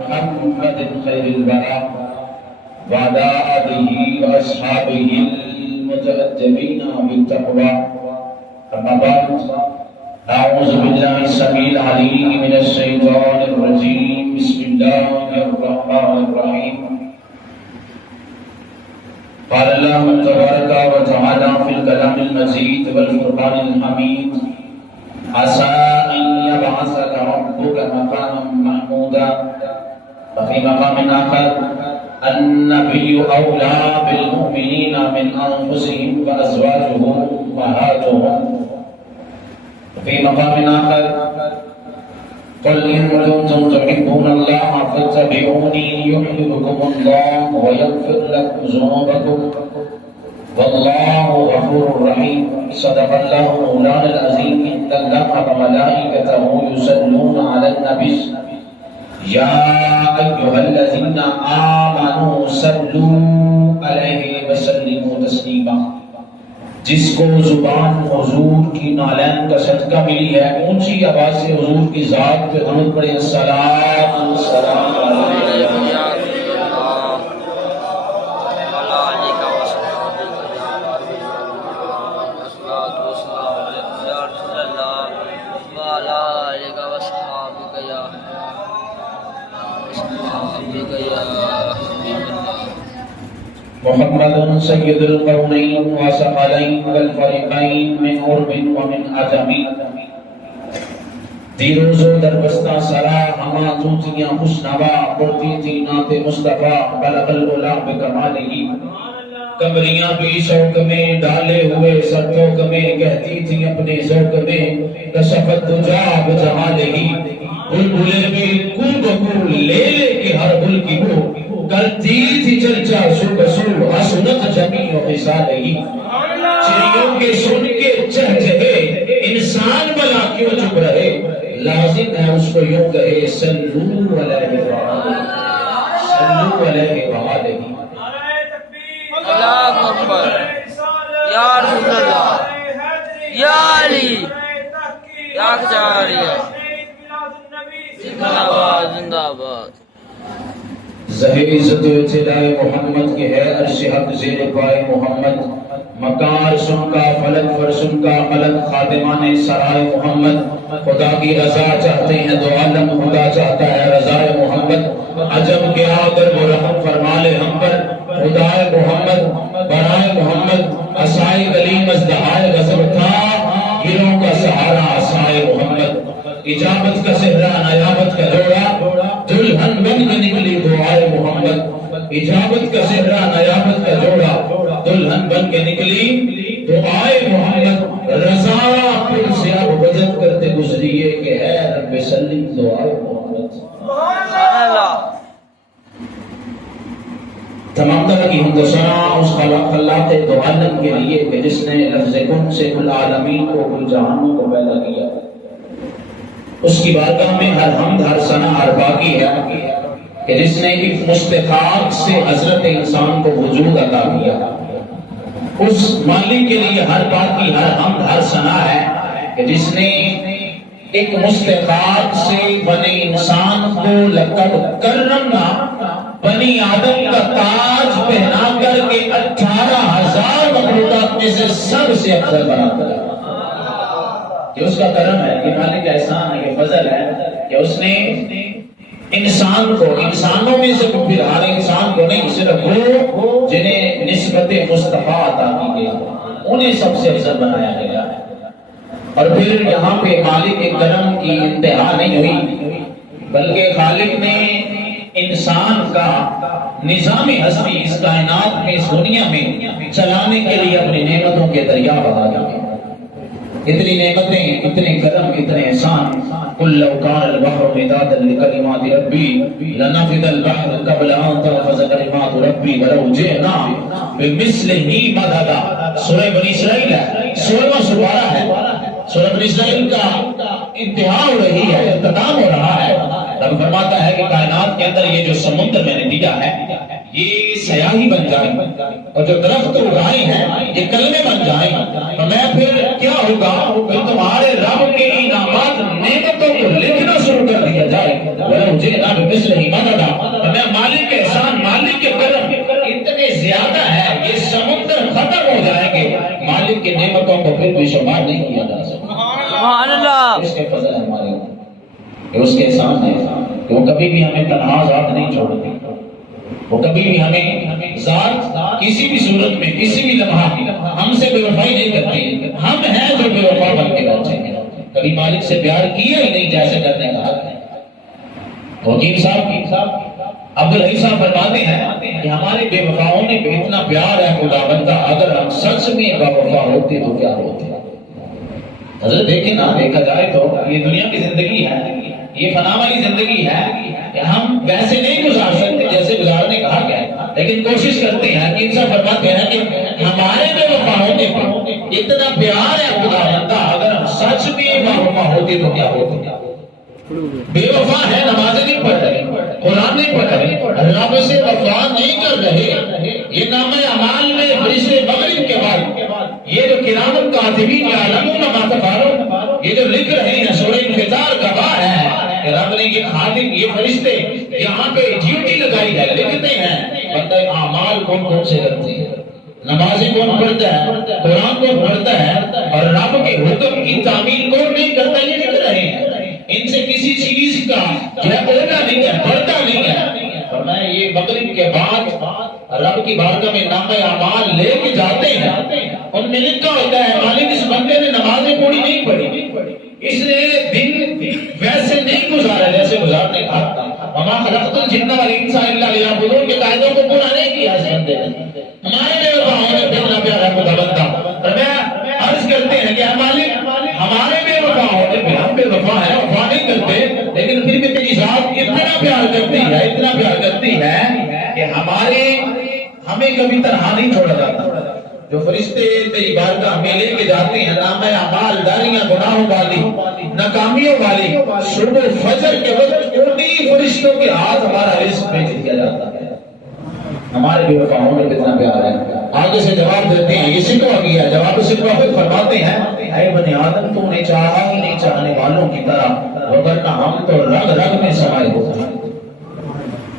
محمد خير البراء وعلى آله وأصحابه المتأدبين بالتقوى. أما بعد، أعوذ بالله السميع العليم من الشيطان الرجيم. بسم الله الرحمن الرحيم. قال الله تبارك وتعالى في الكلام المجيد والفرقان الحميد: عسى أن يبعثك ربك مقاما محمودا. وفي مقام آخر: النبي أولى بالمؤمنين من أنفسهم وأزواجه أمهاتهم. وفي مقام آخر: قل إن كنتم تحبون الله فاتبعوني يحببكم الله ويغفر لكم ذنوبكم والله غفور رحيم. صدق الله مولانا العظيم. إن الله وملائكته يصلون على النبي يا أيها الذين آمنوا صلوا عليه وسلموا تسلیما. جس کو زبان حضور کی نالین کا صدقہ ملی ہے، اونچی آواز سے حضور کی ذات پہ درود پڑھیں: الصلاۃ والسلام علیک یا رسول اللہ وعلی آلہ وصحبہ الصلاۃ والسلام علیک یا رسول اللہ وعلی آلہ وصحبہ یا محمد سید القرنین وثقلین والفریقین من عرب ومن عجم. دیروزو در بستہ سرا ہما توتیاں خوشنوا پڑھتی تھی نعت مصطفیٰ بلغ العلا بکمالہ. کمریاں بھی شوق میں ڈالے ہوئے سرتوک میں کہتی تھی اپنے ذوق میں کشفت دجا بجمالہ. بلبلیں بھی کو بکو لے لے کے ہر گل کی بو کرتی تھی چرچا سو حسنت جمیع خصالہ. چڑیوں کے سن کے چہچہے انسان بلا کیوں چپ رہے، لازم ہے اس کو یوں کہے صلو علیہ وآلہ صلو علیہ وآلہ. اللہ اکبر یا رسول اللہ یا علی یا جاریہ زندہ باد زندہ باد. زہر عزت و ابتدائے محمد کے ہے عرش حق زیر پائے محمد. مکار سن کا فلک فرسن کا ملک خادمان سرائے محمد. خدا کی رضا چاہتے ہیں تو عالم خدا چاہتا ہے رضائے محمد. عجب کے آگر وہ رحم فرما لے ہم پر خدائے محمد برائے محمد. عصائے گلیم ازدہائے غضب تھا گروں کا سہارا عصائے محمد. اجابت کا صحرا نیابت کا جوڑا دلہن بن کے نکلی دعائے محمد. اجابت کا صحرا نیابت کا جوڑا دلہن بن کے نکلی دعائے محمد. رضا پھر سے اب وجد کرتے گزریے کہ اے رب سلم دعائے محمد. تمام طرح کی حمد و ثنا اس خلاق دو عالم کے لیے کہ جس نے لفظ کن سے کل عالمین کو کل جہانوں کو پیدا کیا. اس کی بارگاہ میں ہر حمد ہر ثنا ہر باقی ہے کہ جس نے ایک مستحق سے حضرت انسان کو وجود عطا کیا. اس مالک کے لیے ہر باقی ہر حمد ہر ثنا ہے کہ جس نے ایک مستحق سے بنے انسان کو لقب کرنا بنی آدم کا تاج پہنا کر کے 18,000 مخلوقات میں سے سب سے افضل بنا کر. یہ اس کا کرم ہے، یہ مالک کا احسان ہے، یہ فضل ہے کہ اس نے انسان کو انسانوں میں سے پھر ہر انسان کو نہیں، صرف وہ جنہیں نسبت مصطفیٰ عطا کی گئی انہیں سب سے افضل بنایا گیا ہے. اور پھر یہاں پہ مالک کے کرم کی انتہا نہیں ہوئی بلکہ خالق نے انسان کا نظام ہستی اس کائنات میں اس دنیا میں چلانے کے لیے اپنی نعمتوں کے دریا بہا دیے. اتنی نعمتیں، اتنے کرم، اتنے احسان. قل لو كان البحر مدادا لكلمات ربي لنفد البحر قبل ان تنفذ كلمات ربي ولو جئنا بمثله مددا. سورہ بنی اسرائیل ہے، 16واں سپارہ ہے. سورہ بنی اسرائیل کا انتہا ہو رہی ہے، اختتام ہو رہا ہے. رب فرماتا ہے کہ کائنات کے اندر یہ جو سمندر میں نے دیا ہے یہ سیاہی بن جائیں اور جو درخت اگائے ہیں یہ کلمے بن جائیں. تو میں پھر کیا ہوگا کہ تمہارے رب کے انعامات نعمتوں کو لکھنا شروع کر دیا جائے. وَلَوْ جِئْنَا بِمِثْلِهِ مَدَدًا اس کے فضل ہے ہمارے اوپر، یہ اس کے احسان ہے کہ وہ کبھی بھی ہمیں تنہا ذات نہیں چھوڑتی، وہ کبھی بھی ہمیں ذات کسی بھی صورت میں کسی بھی لمحہ ہم سے بے وفائی نہیں کرتی، ہم ہیں جو بے وفا بن کے بیٹھے ہیں، کبھی مالک سے پیار کیا ہی نہیں جیسے کرنے کا حق ہے۔ وکیل صاحب عبدالحی صاحب فرماتے ہیں کہ ہمارے بے وفاؤں نے اتنا پیار ہے خدا بندہ، اگر ہم سچ میں با وفا ہوتے تو کیا ہوتے۔ حضرت دیکھیں نا، دیکھا جائے تو یہ دنیا کی زندگی ہے، یہ فنا والی زندگی ہے کہ ہم ویسے نہیں گزار سکتے جیسے گزارنے کہا گیا ہے، لیکن کوشش کرتے ہیں کہ انسان فرماتے ہیں کہ ہمارے بے وفا ہونے پر اتنا پیار ہے خدا بندہ، اگر ہم سچ میں با وفا ہوتے تو کیا ہوتے۔ بے وفا ہے، نمازیں نہیں پڑھ رہے، قرآن نہیں پڑھ رہے، رب سے وفا نہیں کر رہے، یہ نام اعمال میں فرشتے مغرب کے بعد یہ جو کرام کاتبین یعلمون ما تفعلون، یہ جو لکھ رہے ہیں سورہ انفطار گواہ ہے کہ رب نے یہ خاتم، یہ فرشتے یہاں پہ ڈیوٹی لگائی ہے، لکھتے ہیں بندہ اعمال کون کون سے کرتے ہیں، نمازیں کون پڑھتا ہے، قرآن کون پڑھتا ہے، اور رب کے حکم کی تعمیل کون نہیں کرتا، یہ لکھ رہے ہیں۔ ان سے کسی چیز کا جو ہے بولنا نہیں ہے، پڑھتا نہیں ہے، فرمایا یہ مغرب کے بعد رب کی بارگاہ میں نام اعمال لے کے جاتے ہیں، ان میں لکھا ہوتا ہے مالک اس بندے نے نمازیں پوری نہیں پڑھی، اس نے دن ویسے نہیں گزارا جیسے گزارنے کا تھا، وما خلقت الجن والانس الا لیعبدون کے قاعدوں کو پورا نہیں کیا اس بندے نے۔ ہمارے بے وفاؤں نے اتنا پیار ہے خدا بندہ، فرمایا عرض کرتے ہیں کہ ہمارے بے وفا ہوتے پہ ہم بے وفا ہیں، وفا نہیں کرتے، لیکن پھر بھی تیری ذات اتنا پیار کرتی ہے، اتنا پیار کرتی ہے کہ ہمیں کبھی تنہا نہیں چھوڑا جاتا۔ جو فرشتے تیری بارگاہ میں لے کے جاتے ہیں نام اعمال، داریاں گناہوں والی، ناکامیوں والی، صبح فجر کے وقت انہی فرشتوں کے ہاتھ ہمارا رزق بھیج دیا جاتا ہے۔ ہمارے بے وفاؤں میں کتنا پیار ہے۔ آگے سے جواب دیتے ہیں، یہ سکھوا گیا، جواب سکھوا خود فرماتے ہیں اے بنی آدم تو نے چاہا ہی نہیں چاہنے والوں کی طرح، وگرنہ ہم تو رگ رگ میں سمائے ہوتے ہیں۔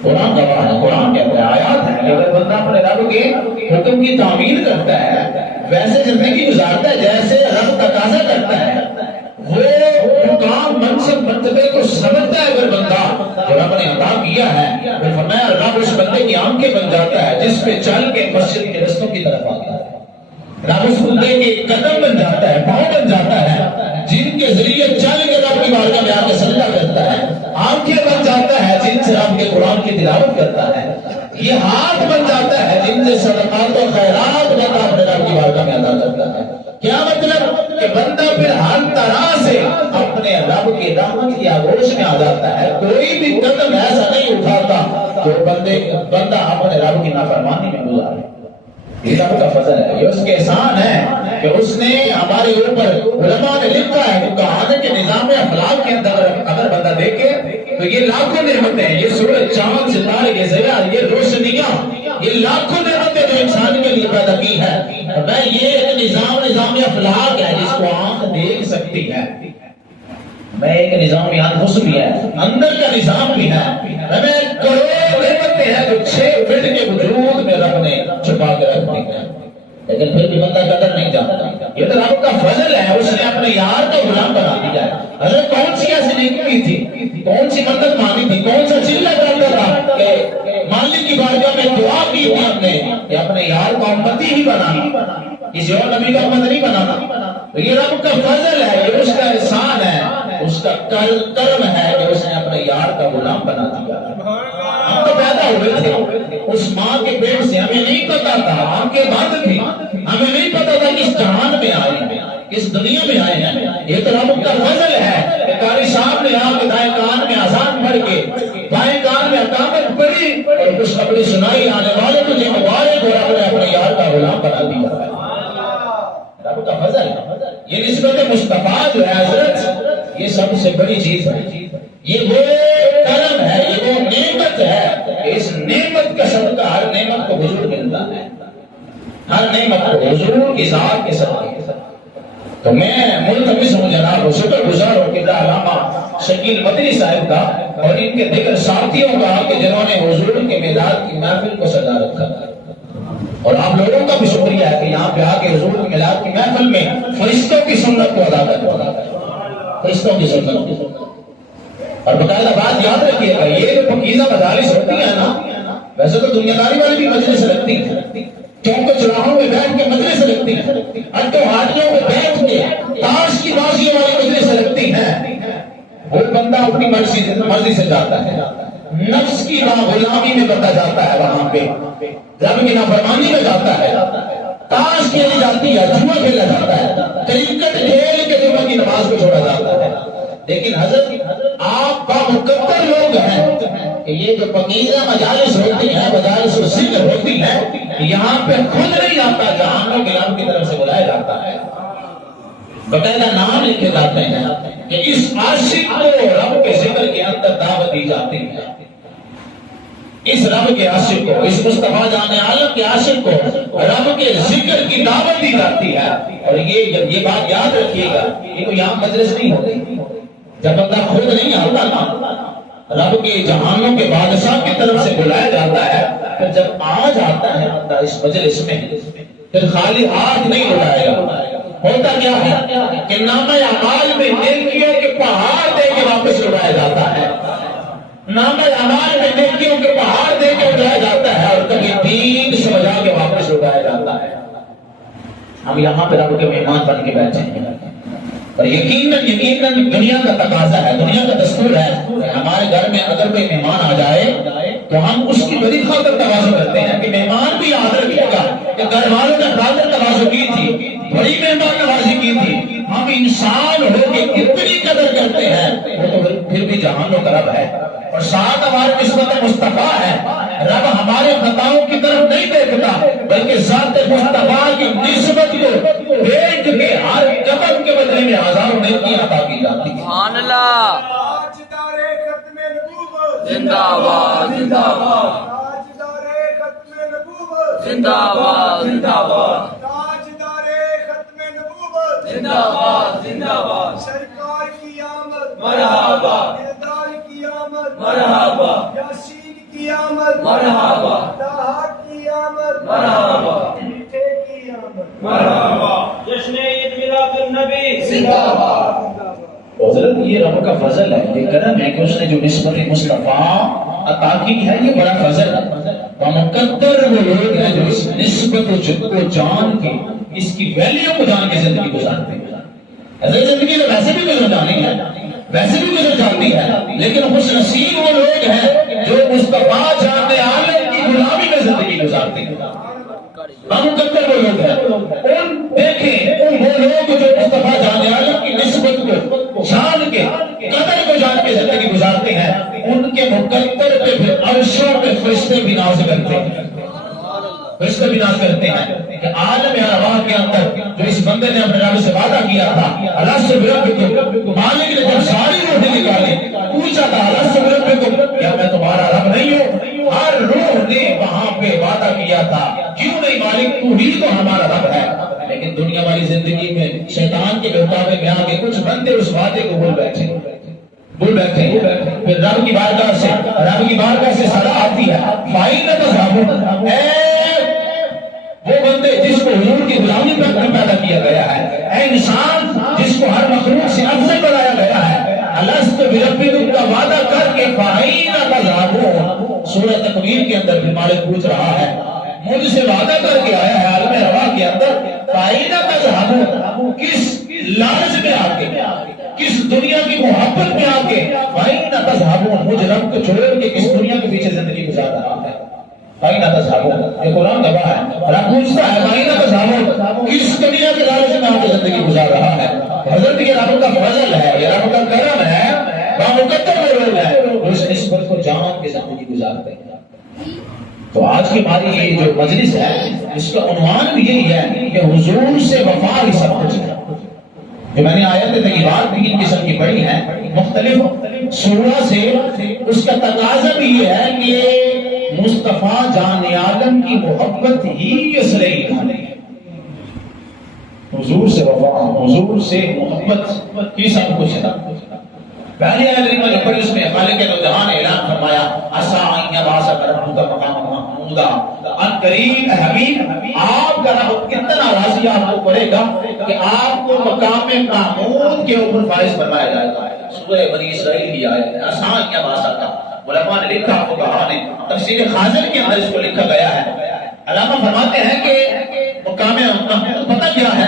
قرآن گواہ ہے، قرآن کہتا ہے، آیات ہے کہ اگر بندہ اپنے رب کے حکم کی تعمیل کرتا ہے، ویسے زندگی گزارتا ہے جیسے رب تقاضا کرتا ہے، وہ مقام منصب مرتبے کو سمجھتا ہے، اگر بندہ جو رب نے عطا کیا ہے، پھر فرمایا رب اس بندے کی آنکھیں بن جاتا ہے جس پہ چل کے مسجد کے رستوں کی طرف آتا ہے، رب اس بندے کے قدم بن جاتا ہے، پاؤں بن جاتا ہے جن کے ذریعے چل کے رب کی بارگاہ میں آ کے سجدہ کرتا ہے، آنکھیں بن جاتا ہے جن سے رب کے قرآن کی تلاوت کرتا ہے، یہ ہاتھ بن جاتا ہے جن سے صدقات و خیرات بندہ اپنے رب کی بارگاہ میں ادا کرتا ہے۔ کیا مطلب کہ بندہ پھر ہر طرح سے اپنے رب کی رحمت کی آغوش میں آ جاتا ہے، کوئی بھی قدم ایسا نہیں اٹھاتا جو بندہ اپنے رب کی نافرمانی میں گزارے۔ یہ رب کا فضل ہے، یہ اس کے احسان ہے کہ اس نے ہمارے اوپر، علماء نے لکھا ہے کہ کہانے کے نظام اخلاق کے اندر اگر بندہ دیکھے تو یہ لاکھوں نعمتیں ہیں، یہ سورج، چاند، ستارے، یہ ضیاء، یہ روشنیاں، یہ لاکھوں نعمتیں جو انسان کے لیے پیدا کی ہے، میں یہ ایک نظام اخلاق ہے جس کو آنکھ دیکھ سکتی ہے، میں ایک نظام انفس بھی ہے، اندر کا نظام بھی ہے، ہمیں کروڑ نعمتیں ہیں جو 6 فٹ کے وجود میں رب نے چھپا کے رکھ دی ہے، لیکن پھر بھی بندہ قدر نہیں جانتا۔ یہ تو رب کا فضل ہے، اس نے اپنے یار کا غلام بنا دیا ہے۔ حضرت کون سی ایسی نیکی کی تھی، کون سی مدد مانگی تھی، کون سا چلہ کرتا تھا کہ مالک کی بارگاہ میں دعا کی تھی ہم نے کہ اپنے یار کا امتی ہی بنانا، کسی اور نبی کا امت نہیں بنانا۔ تو یہ رب کا فضل ہے، یہ اس کا احسان ہے، اس کا کرم ہے کہ اس نے اپنے یار کا غلام بنا دیا۔ ہم تو پیدا ہوئے تھے اس ماں کے پیٹ سے، ہمیں نہیں پتا تھا، آنکھیں بند تھی، ہمیں نہیں پتا تھا کس جہان میں آئے ہیں، کس دنیا میں آئے ہیں۔ یہ تو رب کا فضل ہے کہ قاری صاحب نے یہاں کے دائیں کان میں اذان پڑھ کے بائیں کان میں اقامت پڑھی اور خوشخبری سنائی، آنے والے تجھے مبارک ہو، رب نے اپنے یار کا غلام بنا دیا۔ رب کا فضل ہے، یہ نسبت مصطفیٰ جو ہے حضرت، یہ سب سے بڑی چیز ہے، یہ وہ کرم ہے، یہ وہ نعمت ہے کہ اس نعمت کا صدقہ ہر نعمت کو حضور ملتا ہے، ہر نعمت کو حضور کی ذات کے صدقے۔ تو میں ملتمس ہوں جناب و شکر گزار ہوں کہ علامہ شکیل مدنی صاحب کا اور ان کے دیگر ساتھیوں کا کہ جنہوں نے حضور کے میلاد کی محفل کو سجا رکھا تھا، اور آپ لوگوں کا بھی شکریہ ہے کہ یہاں پہ آ کے حضور کی میلاد کی محفل میں فرشتوں کی سنت کو ادا کرتے ہیں۔ فرشتوں کی سلطنت. اور باقاعدہ بات یاد رکھیے گا، یہ جو پاکیزہ مجالس ہوتی ہیں نا، ویسے تو دنیا داری والی بھی مجلس رکھتی ہیں، چوک چوراہوں میں بیٹھ کے مجلس رکھتی ہیں، اڈوں ہاٹیوں میں بیٹھ کے تاش کی بازیوں والی مجلس رکھتی ہیں. وہ بندہ اپنی مرضی سے جاتا ہے، نفس کی غلامی میں بندہ جاتا ہے، وہاں پہ رب کی نافرمانی میں جاتا ہے، تاش کھیلی جاتی ہے، جوا کھیلا جاتا ہے، کرکٹ کھیل کے جمعہ کی نماز کو چھوڑا جاتا ہے. لیکن حضرت آپ بامقدر لوگ ہیں کہ یہ جو پاکیزہ مجالس ہوتی ہیں، مجالس و ذکر ہوتی ہیں، یہاں پہ خود نہیں آتا، جہانوں کے رب کی طرف سے بلایا جاتا ہے، باقاعدہ نام لکھے جاتے ہیں کہ اس عاشق کو رب کے ذکر کے اندر دعوت دی جاتی ہے. اس رب کے عاشق کو، اس مصطفیٰ جان عالم کے عاشق کو رب کے ذکر کی دعوت دی جاتی ہے. اور یہ بات یاد رکھیے گا، یہ کوئی عام مجلس نہیں ہوتی. جب بندہ خود نہیں آتا نا، رب کے جہانوں کے بادشاہ کی طرف سے بلایا جاتا ہے، پھر جب آ جاتا ہے بندہ اس مجلس میں، پھر خالی ہاتھ نہیں اٹھائے گا. ہوتا کیا ہے کہ نامہ اعمال میں نیکیوں کے پہاڑ دے کے واپس اٹھایا جاتا ہے، نامہ اعمال میں نیکیوں کے پہاڑ دے کے اٹھایا جاتا ہے، اور کبھی دین سمجھا کے واپس اٹھایا جاتا ہے. ہم یہاں پہ رب کے مہمان بن کے بیٹھے ہیں، اور یقیناً دنیا کا تقاضا ہے، دنیا کا دستور ہے. ہمارے گھر میں اگر کوئی مہمان آ جائے تو ہم اس کی بڑی خاطر تواضع کرتے ہیں کہ مہمان بھی یاد رکھے گا کہ گھر والوں نے خاطر تواضع کی تھی، بڑی مہمان نوازی کی تھی. ہم انسان ہو کے کتنی قدر کرتے ہیں، وہ تو پھر بھی جہانوں کا رب ہے. اور ساتھ ہماری قسمت مصطفیٰ ہے، رب ہمارے خطاؤں کی طرف نہیں دیکھتا، بلکہ ذات مصطفیٰ کی نسبت کو دیکھ کے ہر قدم کے بدلے میں ہزاروں نیکیاں عطا کی جاتی ہیں. سبحان اللہ. تاجدارے ختم نبوت زندہ باد زندہ باد تاجدارے ختم نبوت زندہ باد زندہ باد تاجدارے ختم نبوت زندہ باد زندہ باد. سرکار کی آمد مرحبا دلدار کی آمد مرحبا یاسین کی آمد مرحبا طٰہٰ کی آمد مرحبا میٹھے کی آمد مرحبا. جشن عید میلاد النبی زندہ باد. حضرت یہ رب کا فضل ہے، یہ کرم ہے کہ اس نے جو نسبت مصطفیٰ عطا کی ہے، یہ بڑا فضل ہے. مقدر وہ لوگ ہیں جو اس نسبت کو جان کے، اس کی ویلیو کو جان کے زندگی گزارتے ہیں. حضرت زندگی تو ویسے بھی گزر جانی ہے، ویسے بھی گزر جاتی ہے، لیکن خوش نصیب وہ لوگ ہیں جو مصطفیٰ جان عالم کی غلامی میں زندگی گزارتے ہیں. مقدر وہ لوگ ہیں، ان دیکھیں وہ لوگ جو مصطفیٰ جان عالم کی نسبت کو جان کے، قدر کو جان کے زندگی گزارتے ہیں، ان کے مقدر پہ پھر عرشوں پہ فرشتے بھی ناز کرتے ہیں، فرشتے بھی ناز کرتے ہیں کہ عالم ارواح کے اندر جو اس بندے نے اپنے رب سے وعدہ کیا تھا، اللہ سے بربکم، مالک نے جب ساری روح نکالی پوچھا تھا اللہ سے بربکم، کیا میں تمہارا رب نہیں ہوں؟ ہر روح نے وہاں پہ وعدہ کیا تھا، کیوں نہیں مالک، تو ہی تو ہمارا رب ہے. لیکن دنیا والی زندگی میں شیطان کے بہکاوے میں آگے کچھ بندے اس وعدے کو بھول بیٹھے. پھر رب کی بارگاہ سے صدا آتی ہے، فائدہ تو صاحب وہ بندے جس کو حضور کی غلامی پر پیدا کیا گیا ہے، اے انسان جس کو ہر مخلوق سے افضل بنایا گیا ہے، الست بربکم کا وعدہ کر کے فائدہ تذهبون. سورہ تکویر کے اندر بھی مالک پوچھ رہا ہے، مجھ سے وعدہ کر کے آیا ہے عالم ارواح کے اندر، فائدہ تذهبون، کس لالچ میں آ کے، کس دنیا کی محبت میں آ کے، فائدہ تذهبون، مجھ رب کو چھوڑ کے کس دنیا کے پیچھے زندگی گزار رہا ہے. فائدہ تذهبون، یہ قرآن گواہ ہے. رب پوچھتا ہے فائدہ تذهبون، کس دنیا کے لالچ میں آ کے زندگی گزار رہا ہے. حضرت یہ رب کا فضل ہے، یہ رب کا کرم ہے، بامقدر وہ لوگ ہیں اس نسبت کو جان کے زندگی گزارتے ہیں. تو آج کی ہماری یہ جو مجلس ہے، اس کا عنوان بھی یہی ہے کہ حضور سے وفا ہی سب کچھ ہے. جو میں نے آیت طیبات تین قسم کی پڑھی ہیں مختلف سورہ سے، اس کا تقاضا بھی یہ ہے کہ مصطفیٰ جان عالم کی محبت ہی اصل ایمان ہے. حضور سے وفا، حضور سے محبت کی سب کچھ ہے. پہلی آیت میں جو پڑھی اس میں خالق دو جہان اعلان فرمایا، عسیٰ ان یبعثک ربک مقاما محمودا، محمودا، ان قریب حبیب آپ کا رب کتنا راضی آپ کو کرے گا کہ آپ کو مقام محمود کے اوپر فائز فرمایا جائے گا۔ سورہ بنی اسرائیل کی آیت ہے، آسان یا باسا کا علماء نے لکھا، فقہاء نے تفسیر خازن کے اندر اس کو لکھا گیا ہے۔ علامہ فرماتے ہیں کہ مقام محمود پتہ کیا ہے؟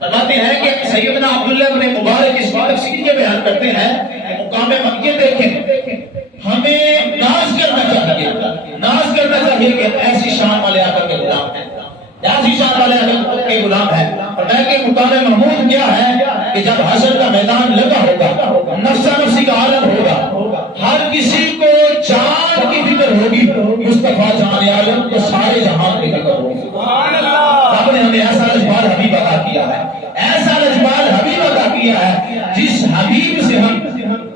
فرماتے ہیں کہ سیدنا عبداللہ بن مبارک اس بات تفصیل کے بیان کرتے ہیں کہ مقام مکہ دیکھیں، ہمیں ناز کرنا چاہیے کہ ایسی شان والے آقا کے غلام ہیں، ایسی شان والے آقا کے غلام ہیں۔ اور کہ مقام محمود کیا ہے کہ جب حشر کا میدان لگا ہوگا، نفسا نفسی کا عالم ہوگا، ہر کسی کو جان کی فکر ہوگی، مصطفیٰ جان عالم کو سارے جہان کی فکر ہوگی۔ رب نے ہمیں ایسا لجپال حبیب عطا کیا ہے، ایسا لجپال حبیب عطا کیا ہے جس حبیب سے ہم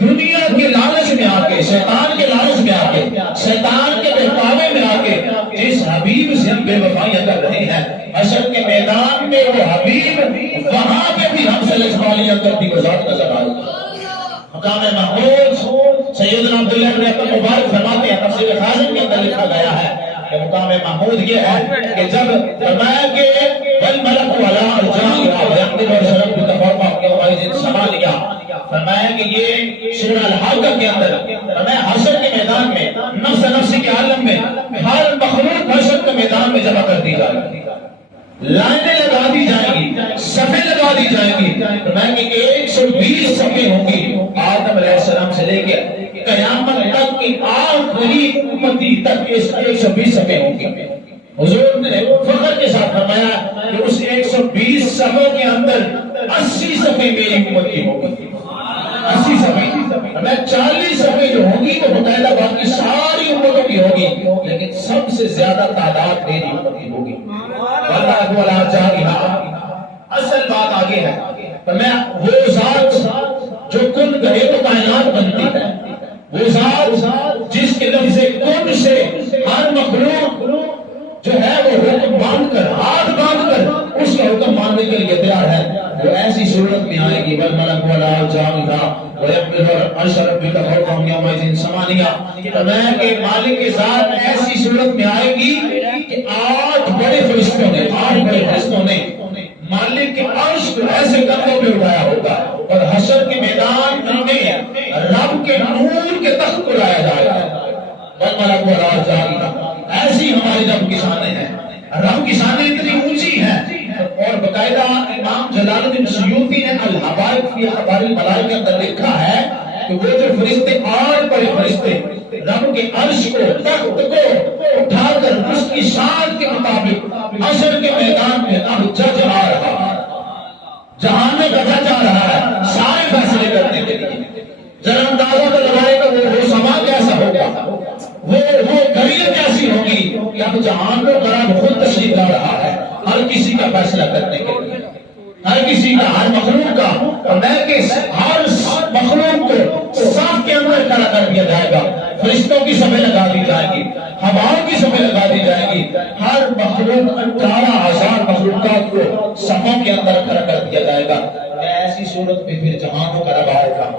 دنیا کے لالچ میں آ کے، شیطان کے لالچ میں آ کے، شیطان کے بہکاوے میں آ کے جس حبیب سے ہم بے وفائیاں کر رہے ہیں، حشر کے میدان میں وہ حبیب وہاں پہ بھی ہم سے لجپالیاں کرتی وضاحت نظر آئی۔ مقام محمود سیدنا عبداللہ بن مبارک فرماتے ہیں، تفسیر خازن کے اندر لکھا گیا ہے کہ مقام محمود یہ ہے کہ جب فرمایا کہ والملک علی ارجائها ويقبل الشرف بتفرقا يومئذ ثمانیہ، فرمایا کہ یہ سورہ الحاقہ کے اندر فرمایا حشر کے میدان میں، نفس نفسی کے عالم میں ہر مخلوق حشر کے میدان میں جمع کر دی جائے گی، لائنیں لگا دی جائیں گی، صفیں لگا دی جائیں گی۔ فرمایا کہ 120 صفیں ہوں گی آدم علیہ السلام سے لے کے قیامت تک کی آخری امتی تک 120 صفیں ہوں گی۔ حضور نے فخر کے ساتھ فرمایا کہ اس 120 صفوں کے اندر 80 صفیں میری امت کی ہوں گی، 80 صفیں، میں 40 صفیں جو ہوں گی وہ متحدہ باقی ساری امتوں کی ہوگی، لیکن سب سے زیادہ تعداد میری امت کی ہوگی۔ واللہ ولا جاہا، اصل بات آگے ہے، میں وہ ذات جو کن کہے تو کائنات بنتی ہے، وہ ذات جس کے لفظ کن سے ہر مخلوق جو ہے وہ حکم باندھ کر، ہاتھ باندھ کر اس کا حکم ماننے کے لیے تیار ہے، وہ ایسی صورت میں آئے گی والملک ولا جاہا ويقبل العرش ربك فوقهم يومئذ ثمانیہ، فرمایا کہ مالک کی ذات ایسی صورت میں آئے گی کہ 8 بڑے فرشتوں نے مالک کے عرش کو ایسے کندھوں پہ اٹھایا ہوگا اور حشر کے میدان میں رب کے نور کے تخت کو لایا جائے گا۔ والملک ولا جاہا، ایسی ہماری رب کی شانیں ہیں، رب کی شانیں اتنی اونچی ہیں، اور باقاعدہ امام جلال الدین سیوطی نے الحبائب فی اخبار الملائکہ کے اندر لکھا ہے کہ وہ جو فرشتے 8 بڑے فرشتے رب کے عرش کو، تخت کو اٹھا کر اس کی شان کے مطابق حشر کے میدان میں اب جج آ رہا ہے، جہان میں جج آ رہا ہے سارے فیصلے کرنے کے لیے۔ ذرا اندازہ تو لگائے گا وہ سما کیسا ہوگا، وہ گھڑی کیسی ہوگی کہ اب جہان کو قرآن خود تشریف لا رہا ہے ہر کسی کا فیصلہ کرنے کے لیے، ہر کسی کا، ہر مخلوق کا، اور میں کہ ہر مخلوق کو صف کے اندر کھڑا کر دیا جائے گا، فرشتوں کی صفیں لگا دی جائے گی، ہواؤں کی صفیں لگا دی جائے گی، ہر مخلوق 18,000 مخلوقات کو صفوں کے اندر کھڑا کر دیا جائے گا۔ ایسی صورت میں پھر جہانوں کا رب آئے گا۔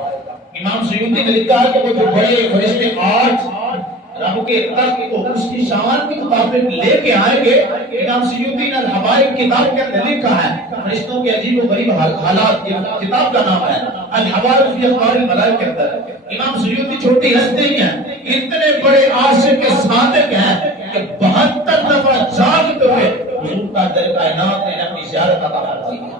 امام سیوطی نے لکھا کہ وہ جو بڑے فرشتے 8 رب کے تخت کو اس کی شان کے مطابق لے کے آئیں گے۔ امام سیوطی نے الحبائب کتاب کے اندر لکھا ہے، فرشتوں کے عجیب و غریب حالات، کتاب کا نام ہے الحبائب فی اخبار الملائکہ کے اندر۔ امام سیوطی چھوٹی ہستی ہیں، اتنے بڑے عاشق کے صادق ہیں کہ 72 دفعہ جاگتے ہوئے حضور کا در کائنات نے اپنی زیارت عطا فرمائی ہے۔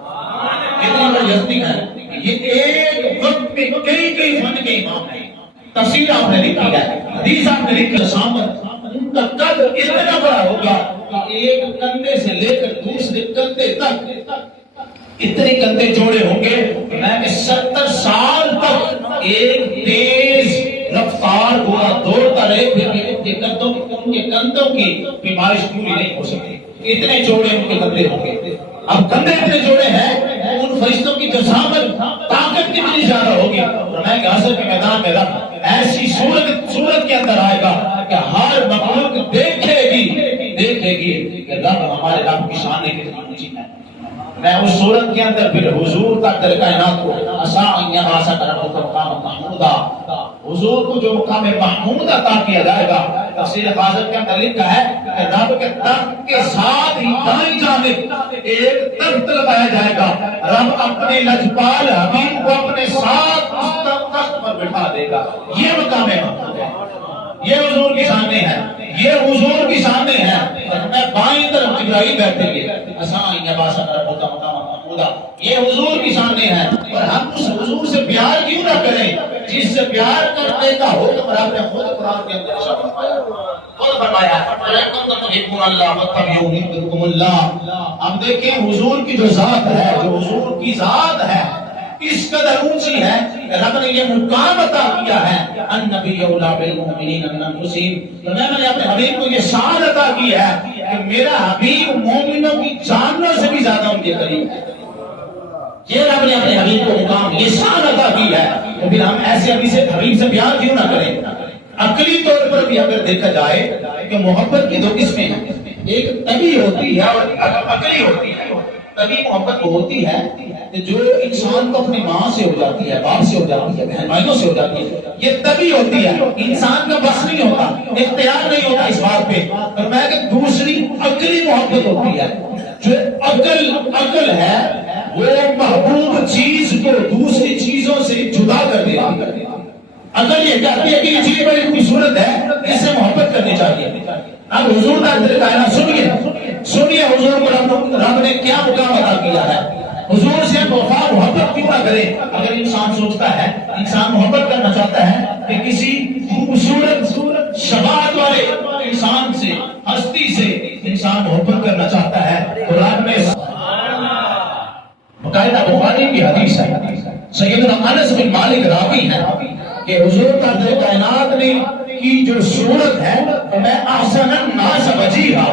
اتنی بڑی ہستی ہیں، یہ ایک وقت میں کئی فن کے امام ہیں۔ تفسیر آپ نے لکھی ہے، حدیث آپ نے لکھی، شامت ان کا قدر اتنا بڑا ہوگا کہ ایک کندھے سے لے کر دوسرے کندھے تک اتنے کندھے جوڑے ہوں گے کہ 70 سال تک ایک تیز رفتار گھوڑا دوڑتا رہے پھر ان کے کندھوں کی بیمارش پوری نہیں ہو سکتی، اتنے جوڑے ان کے کندھے ہوں گے۔ اب کندھے اتنے جوڑے ہیں، ان فرشتوں کی جسامت طاقت کتنی زیادہ ہوگی، فرمایا کہ حشر کے میدان میں رب ایسی صورت کے اندر آئے گا کہ ہر مخلوق دیکھے گی کہ رب، ہمارے رب کی شان کتنی اونچی ہے۔ میں اس صورت کے اندر پھر حضور کا در کائنات کو حضور حضور کو جو مقام محمود عطا کیا جائے گا، تفسیر حاضر کے اندر لکھا ہے کہ رب کے تخت کے ساتھ ہی دائیں جانب ایک تخت لگایا جائے گا، رب اپنے لجپال حبیب کو اپنے ساتھ اس تخت پر بٹھا دے گا۔ یہ مقام محمود ہے، یہ حضور کے سامنے ہے، یہ حضور کے سامنے ہے۔ میں بائیں طرف جبرائیل بیٹھیں گے، یہ حضور کے سامنے ہے، اور ہم اس حضور سے پیار کیوں نہ کریں جس سے پیار کرنے کا حکم رب نے خود قرآن کے اندر ارشاد فرمایا، خود فرمایا اب دیکھیں حضور کی جو ذات ہے، جو حضور کی ذات ہے اس قدر اونچی ہے کہ رب نے یہ مقام عطا کیا ہے، النبی اولیٰ بالمؤمنین من انفسہم، تو میں نے اپنے حبیب کو یہ شان عطا کی ہے کہ میرا حبیب مومنوں کی جانوں سے بھی زیادہ ان کے قریب ہے۔ یہ رب نے اپنے حبیب کو مقام، یہ شان عطا کی ہے، تو پھر ہم ایسے حبیب سے پیار کیوں نہ کریں؟ عقلی طور پر بھی اگر دیکھا جائے کہ محبت کی دو قسمیں ہیں، ایک طبی ہوتی ہے اور عقلی ہوتی ہے۔ طبی محبت وہ ہوتی ہے کہ جو انسان کو اپنی ماں سے ہو جاتی ہے، باپ سے ہو جاتی ہے، بہن بھائیوں سے ہو جاتی ہے، یہ طبی ہوتی ہے، انسان کا بس نہیں ہوتا، اختیار نہیں ہوتا اس بات پہ۔ اور میں کہ دوسری عقلی محبت ہوتی ہے، جو عقل ہے وہ محبوب چیز کو دوسری چیزوں سے جدا کر دیتی ہے۔ عقل یہ کہتی ہے کہ یہ چیز بڑی خوبصورت ہے، اس سے محبت کرنی چاہیے۔ اب حضور کا کائنات سنیے حضور کو رب نے کیا مقام عطا کیا ہے۔ حضور سے وفا محبت کیوں نہ کرے؟ اگر انسان سوچتا ہے، انسان محبت کرنا چاہتا ہے کہ کسی خوبصورت شباہت والے انسان سے، ہستی سے انسان محبت کرنا چاہتا ہے، تو رب نے باقاعدہ بخاری کی حدیث ہے، سیدنا انس بن مالک راوی ہے کہ حضور کا کائنات نے کی جو صورت ہے، میں احسن الناس وجیہا،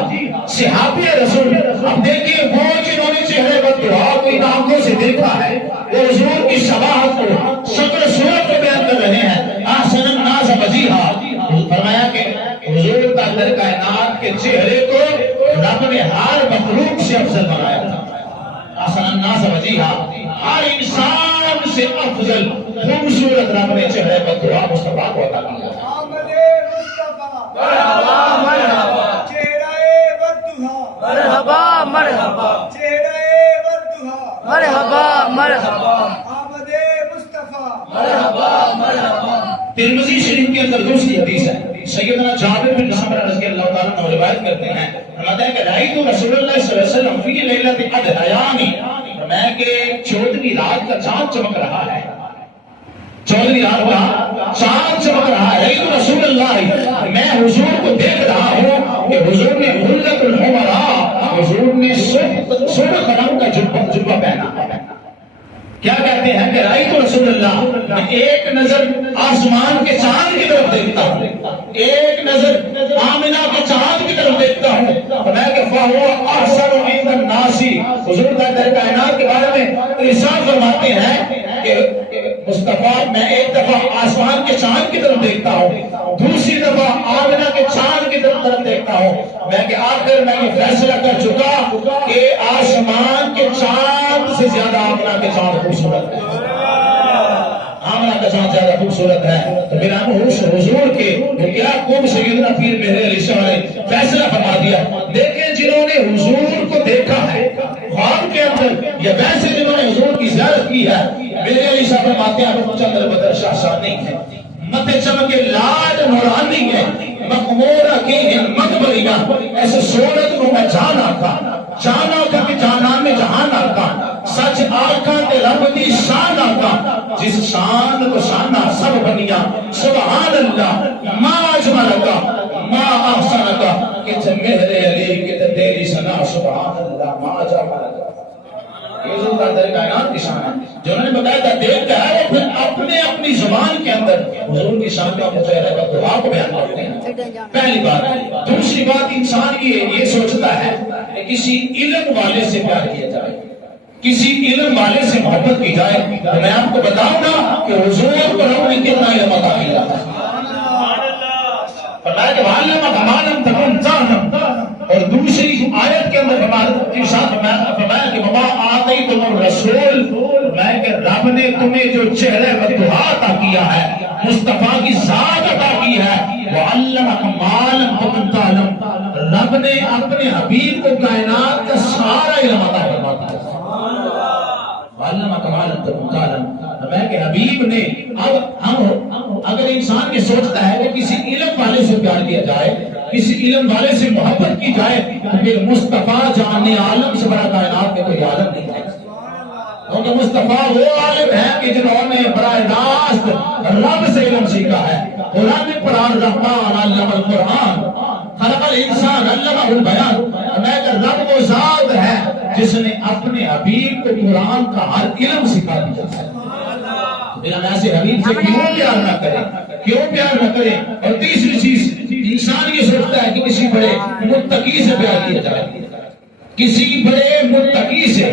صحابی رسول، اب دیکھیں وہ جنہوں نے چہرے پر دعا کو آنکھوں سے دیکھا ہے، وہ حضور کی شباہت کو، شکل صورت کو بیان کر رہے ہیں، احسن الناس وجیہا۔ فرمایا کہ حضور کا کائنات کے چہرے کو رب نے ہر مخلوق سے افضل بنایا تھا۔ احسن الناس وجیہا، ہر انسان سے افضل خوبصورت رب نے چہرے پر دعا مصطفیٰ کو عطا کیا۔ مرحبا مرحبا چہرہ والدہا، مرحبا مرحبا چہرہ والدہا، مرحبا مرحبا آمد مصطفیٰ، مرحبا مرحبا۔ ترمذی شریف کے اندر دوسری حدیث ہے، سیدنا جابر بن عمرو رضی اللہ تعالیٰ عنہ روایت کرتے ہیں، فرماتے ہیں کہ رأیت رسول اللہ صلی اللہ علیہ وسلم فی لیلۃ الاضحیٰ، فرمایا کہ 14ویں رات کا چاند چمک رہا ہے، 14ویں رات کا چاند چمک رہا ہے، رأیت رسول اللہ، میں حضور کو دیکھ رہا ہوں کہ حضور نے حلۃ الحمراء، حضور نے سرخ رنگ کا جبہ پہنا۔ کیا کہتے ہیں کہ رأیت رسول اللہ، میں ایک نظر آسمان کے چاند کی طرف دیکھتا ہوں، ایک نظر آمنہ کے چاند کی طرف دیکھتا ہوں، میں کہ فَهُوَ أَحْسَنُ عِنْدَ النَّاسِ، حضور کائنات کے بارے میں ارشاد فرماتے ہیں کہ مصطفیٰ میں ایک دفعہ آسمان کے چاند کی طرف دیکھتا ہوں، دوسری دفعہ آمنہ کے چاند کی طرف دیکھتا ہوں، میں کہ آخر میں یہ فیصلہ کر چکا کہ آسمان کے چاند سے زیادہ آمنہ کے چاند خوبصورت ہے، آمنہ کا چاند زیادہ خوبصورت ہے۔ تو پھر ہم حضور کے کیا خوب سیدنا پیر مہر علی شاہ نے فیصلہ فرما دیا۔ دیکھیں جنہوں نے حضور کو دیکھا ہے خواب کے اندر، یا ویسے جنہوں نے حضور کی زیارت کی ہے، میرے علی شاہ فرماتے ہیں چندر بدر شاہشانی ہے، مت چمک لاج نورانی ہے، مخمورہ کی ہمت بریگا، ایسے صورت کو میں جانا تھا کہ جانان میں جہان آتا، سچ آقا تے رب دی شان آتا، جس شان کو شانہ سب بنیا، سبحان اللہ ما اجملکا ما احسنکا، کہ مہر علی کہ تیری ثنا، سبحان اللہ ما اجملکا۔ یہ حضور کا کائنات کی شان ہے، جو انہوں نے بتایا تھا دیکھ کر ہے، وہ پھر اپنے اپنی زبان کے اندر حضور کی شان کا مظاہرہ کا دعا کو بیان کرتے ہیں۔ پہلی بات۔ دوسری بات، انسان یہ سوچتا ہے کہ کسی علم والے سے پیار کیا جائے، کسی علم والے سے محبت کی جائے، تو میں آپ کو بتاؤں گا کہ حضور پر ہم نے کتنا علم عطا کیا ہے۔ فرمایا کہ وَعَلَّمَكَ مَا لَمْ تَكُنْ تَعْلَمْ، اور دوسری آیت کے اندر فرمایا کہ وَمَا آتَيْتُمُ الرَّسُولَ، میں کہ رب نے تمہیں جو چہرہ والدہا عطا کیا ہے، مصطفیٰ کی ذات عطا کی ہے. وَعَلَّمَكَ مَا لَمْ تَكُنْ تَعْلَمْ. رب نے اپنے حبیب کو کائنات کا سارا علم عطا فرما دیا. وَعَلَّمَكَ مَا لَمْ تَكُنْ تَعْلَمْ. میں کہ حبیب نے اب اگر انسان یہ سوچتا ہے کہ کسی علم والے سے پیار کیا جائے, کسی علم والے سے محبت کی جائے, تو پھر مصطفیٰ جان عالم سے بڑا کائنات میں کوئی عالم نہیں ہے. کیونکہ مصطفیٰ وہ عالم ہے کہ جنہوں نے براہ راست رب سے علم سیکھا ہے. قرآن میں پڑھا الرحمن علم القرآن خلق الانسان علمہ البیان. میں کہ رب وہ ذات ہے جس نے اپنے حبیب کو قرآن کا ہر علم سکھا دیا ہے. ہم ایسے حبیب سے کیوں پیار نہ کریں, کیوں پیار نہ کریں. اور تیسری چیز, انسان یہ سوچتا ہے کہ کسی بڑے متقی سے پیار کیا جائے, کسی بڑے متقی سے,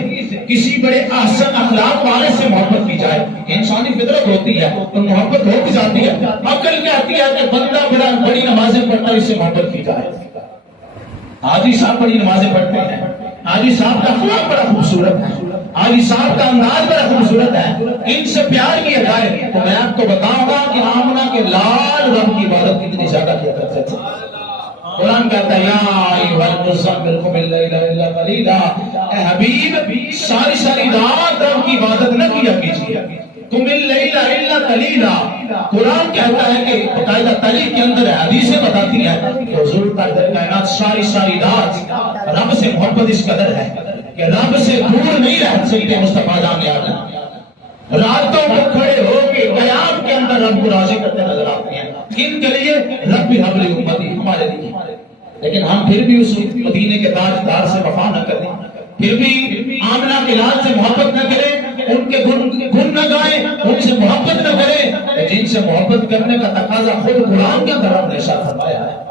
کسی بڑے احسن اخلاق والے سے محبت کی جائے. انسانی فطرت ہوتی ہے تو محبت ہو بھی جاتی ہے. عقل کہتی ہے کہ بندہ بڑی نمازیں پڑھتا ہے, اس سے محبت کی جائے. حاجی صاحب بڑی نمازیں پڑھتے ہیں, حاجی صاحب کا اخلاق بڑا خوبصورت ہے, حاجی صاحب کا انداز بڑا خوبصورت ہے, ان سے پیار کیا جائے. تو میں آپ کو بتاؤں گا کہ آمنہ کے لال رب کی عبادت کتنی زیادہ کیا کرتے تھے. قرآن کہتا ہے یا ایھا المزمل قم اللیل الا قلیلا. اے حبیب ساری رات رب کی عبادت نہ کیا کیجیے. قم اللیل الا قلیلا. قرآن کہتا ہے کہ باقاعدہ تاریخ کے اندر حدیثیں بتاتی ہیں کہ حضور کائنات ساری رات رب سے محبت اس قدر ہے کہ رب سے دور نہیں رہ سکتے مصطفیٰ جان عالم. راتوں کو کھڑے ہو کے قیام کے اندر رب کو راضی کرتے نظر آتے ہیں. کن کے لیے؟ رب حبل امتی, ہمارے لیے. لیکن ہم پھر بھی اس مدینے کے تاجدار سے وفا نہ کریں, پھر بھی آمنہ کے لال سے محبت نہ کریں, ان کے گن نہ گائیں, ان سے محبت نہ کریں جن سے محبت کرنے کا تقاضا خود قرآن کے اندر ہم نے ارشاد فرمایا ہے.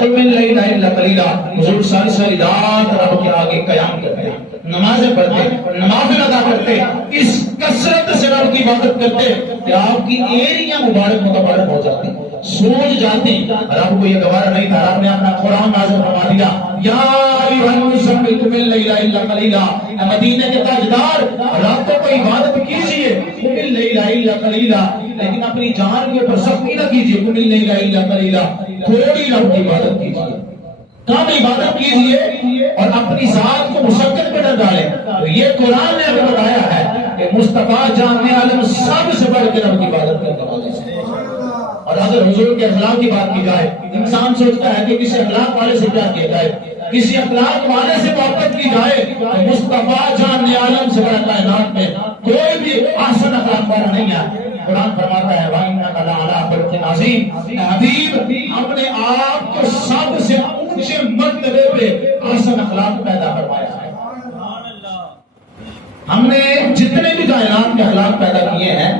قل من اللیل الا قلیلا. حضور ساری رات رب کے آگے قیام کرتے, نمازیں پڑھتے, نوافل ادا کرتے, اس کثرت سے رب کی عبادت کرتے کہ آپ کی ایڑیاں مبارک ہو جاتی, سوج جاتی. رب کو یہ گوارا نہیں تھا, رب نے اپنا قرآن نازل فرما دیا یا ایھا المزمل قم اللیل الا قلیلا. مدینے کے تاجدار راتوں کو عبادت کیجیے, قم اللیل الا قلیلا. لیکن اپنی جان کے اوپر سختی نہ کیجیے, قم اللیل الا قلیلا. تھوڑی رب کی عبادت کیجیے, کم عبادت کیجیے اور اپنی ذات کو مشقت میں نہ ڈالیں. تو یہ قرآن نے ہمیں بتایا ہے کہ مصطفیٰ جان عالم سب سے بڑھ کے رب کی عبادت کرنے والے ہیں. اور اگر حضور کے اخلاق کی بات کی جائے, انسان سوچتا ہے کہ کسی اخلاق والے سے پیار کیا جائے, کسی اخلاق والے سے محبت کی جائے. تو مصطفیٰ جان عالم سے بڑا کائنات میں کوئی بھی احسن اخلاق والا نہیں ہے. قرآن فرماتا ہے وَإِنَّكَ لَعَلَىٰ خُلُقٍ عَظِيمٍ. حبیب اپنے آپ کو سب سے اونچے مرتبے پہ احسن اخلاق پیدا فرمایا ہے. ہم نے جتنے بھی کائنات کے اخلاق پیدا کیے ہیں,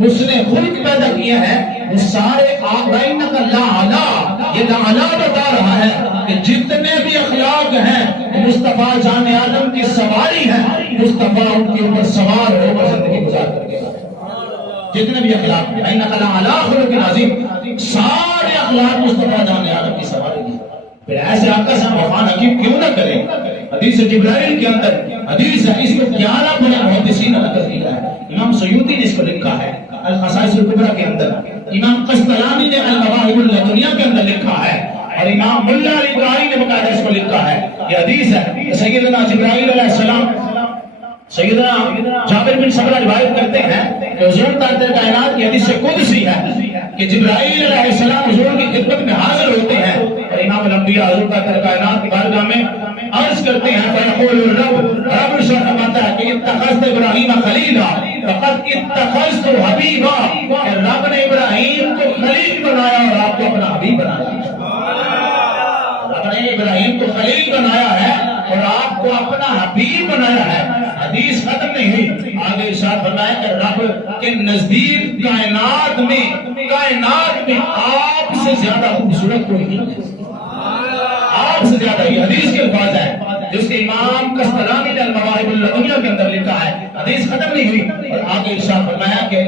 حسن خلق پیدا کیے ہیں, وہ سارے وَإِنَّكَ لَعَلَىٰ, یہ لعلا بتا رہا ہے کہ جتنے بھی اخلاق ہیں مصطفیٰ جان عالم کی سواری ہے, مصطفیٰ ان کے اوپر سوار ہو کر زندگی گزار کر کے جتنے بھی اخلاق ہیں. وَإِنَّكَ لَعَلَىٰ خُلُقٍ عَظِيمٍ. سارے اخلاق مصطفیٰ جان عالم کی سواری ہے. پھر ایسے آقا سے وفا نصیب کیوں نہ کریں. حدیث جبرائیل کے اندر حدیث ہے, اس کو 11 بڑے محدثین نے نقل کیا ہے. امام سیوطی نے اس کو لکھا ہے الخصائص الکبریٰ کے اندر, امام قسطلانی نے المواہب اللدنیہ کے اندر لکھا ہے, اور امام ملا علی ابراہیم نے باقاعدہ اس کو لکھا ہے. یہ حدیث ہے سیدنا جبرائیل علیہ السلام سیدنا جابر بن سمرہ روایت کرتے ہیں کہ حضور تاجدار کائنات کی حدیث قدسی ہے کہ جبرائیل علیہ السلام حضور کی خدمت میں حاضر ہوتے ہیں اور امام الانبیاء حضور تاجدار کائنات کی بارگاہ میں عرض کرتے ہیں فیقول الرب, رب ارشاد فرماتا ہے کہ اتخذت ابراہیم خلیلا فقد اتخذت حبیبا, کہ رب نے ابراہیم کو خلیل بنایا اور آپ کو اپنا حبیب بنایا. رب نے ابراہیم کو خلیل بنایا ہے اور آپ کو اپنا حبیب بنایا ہے. حدیث ختم نہیں ہوئی, آگے ارشاد فرمایا کہ رب کے نزدیک کائنات میں آپ سے زیادہ خوبصورت کوئی نہیں ہے, آپ سے زیادہ. یہ حدیث کے الفاظ ہے جس کے امام قسطلانی نے المواہب اللدنیہ کے اندر لکھا ہے. حدیث ختم نہیں ہوئی اور آگے ارشاد فرمایا کہ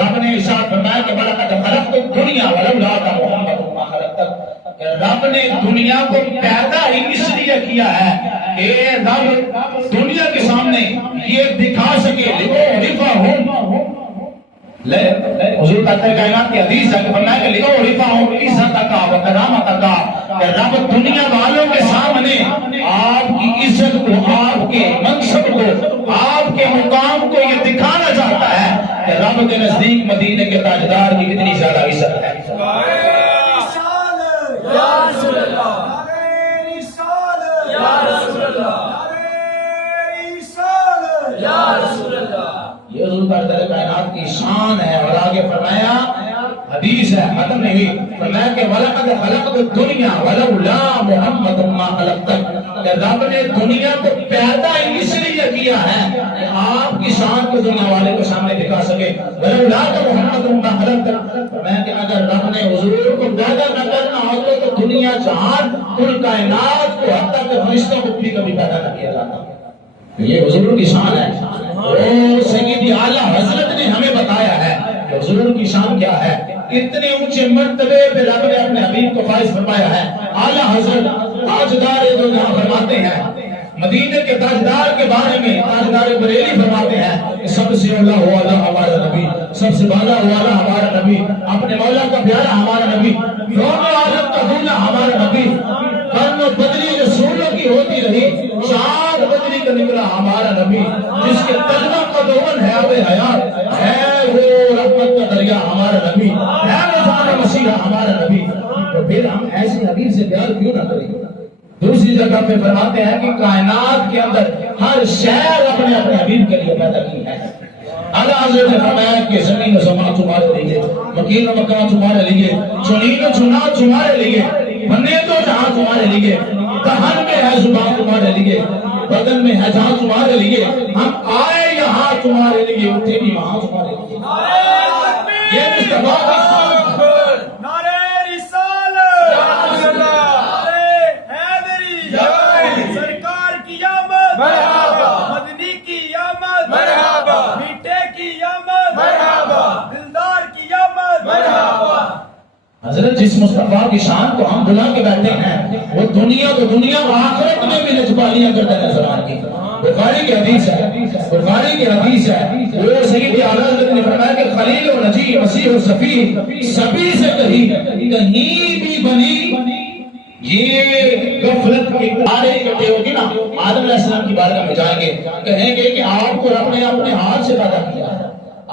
رب نے ارشاد فرمایا کہ وَلَقَدْ خَلَقْتُ الدُّنْيَا وَلَوْلَاكَ مُحَمَّدٌ مَا خَلَقْتَكَ, کہ رب نے دنیا کو پیدا ہی اس لیے کیا ہے کہ رب دنیا کے سامنے یہ دکھا سکے حضور تعالیٰ کائنات کی حدیث ہے کہ فرمایا کہ لکھو رفعہ عزتک و کرامتک، کہ رب دنیا والوں کے سامنے آپ کی عزت کو، آپ کے منصب کو، آپ کے مقام کو یہ دکھانا چاہتا ہے کہ رب کے نزدیک مدینے کے تاجدار کی کتنی زیادہ عزت ہے۔ یہ حضور تعالیٰ کائنات کی شان ہے۔ اور آگے فرمایا، حدیث ہے ختم نہیں ہوئی، فرمایا کہ وَلَقَدْ خَلَقْتُ الدُّنْيَا وَلَوْلَا مُحَمَّدٌ مَا خَلَقْتَكَ، کہ رب نے دنیا کو پیدا اس لیے کیا ہے کہ آپ کی شان کو دنیا والے کو سامنے دکھا سکے۔ وَلَوْلَا مُحَمَّدٌ مَا خَلَقْتَكَ، فرمایا کہ اگر رب نے حضور کو پیدا نہ کرنا ہوتا تو دنیا جہان کل کائنات کو حتیٰ کہ فرشتوں کو بھی کبھی پیدا نہ کیا جاتا۔ یہ حضور کی شان ہے۔ اور سیدی اعلیٰ حضرت نے ہمیں بتایا ہے کہ حضور کی شان کیا ہے۔ اتنے اونچے مرتبے پہ رب نے اپنے حبیب کو فائز فرمایا ہے۔ اعلیٰ حضرت تاجدار دو جہاں فرماتے ہیں، مدینے کے تاجدار کے بارے میں تاجدار بریلی فرماتے ہیں کہ سب سے اولا والا ہمارا نبی، سب سے بالا والا ہمارا نبی، اپنے مولا کا پیارا ہمارا نبی، دونوں عالم کا دولا ہمارا نبی، قرن و بدری جو سوروں کی ہوتی رہی، چاند بدری کا نکلا ہمارا نبی، جس کے تجمہ قدومن ہے اب حیات، ہے وہ رحمت کا دریا ہمارا نبی، ہے وہ جان مسیحا ہمارا نبی۔ تو پھر ہم ایسے حبیب سے پیار کیوں نہ کریں؟ دوسری جگہ پہ فرماتے ہیں کہ کائنات کے اندر ہر شہر اپنے اپنے حبیب کے لیے پیدا کی ہے۔ اعلیٰ حضرت نے فرمایا کہ زمین و زمان تمہارے لیے، مکین و مکان تمہارے لیے، چنین و چنا تمہارے لیے، بنے تو جہاں تمہارے لیے، دہن میں ہے زبان تمہارے لیے، بدن میں ہے جہاں تمہارے لیے، ہم آئے یہاں تمہارے لیے، اٹھے بھی وہاں تمہارے لیے۔ یہ مصطفیٰ کی نعرہ رسالت، نعرہ حیدری، سرکار کی آمد، مدنی کی آمد، میٹھے کی آمد، دلدار کی آمد۔ حضرت جس مصطفیٰ کی شان کو ہم بلا کے بیٹھے ہیں وہ دنیا تو دنیا و آخرت میں بھی نجبالیاں کرتے نظر آتی۔ بخاری کی حدیث ہے، بخاری کی حدیث ہے، وہ سید اعلیٰ حضرت نے فرمایا کہ خلیل و نجی مسیح و صفی سبھی سے کہیں بھی بنی یہ غفلت کے آرے اکٹھے ہوگی نا، آدم علیہ السلام کی بارگاہ میں جائیں گے، کہیں گے کہ آپ کو رب نے اپنے ہاتھ سے پیدا کیا ہے،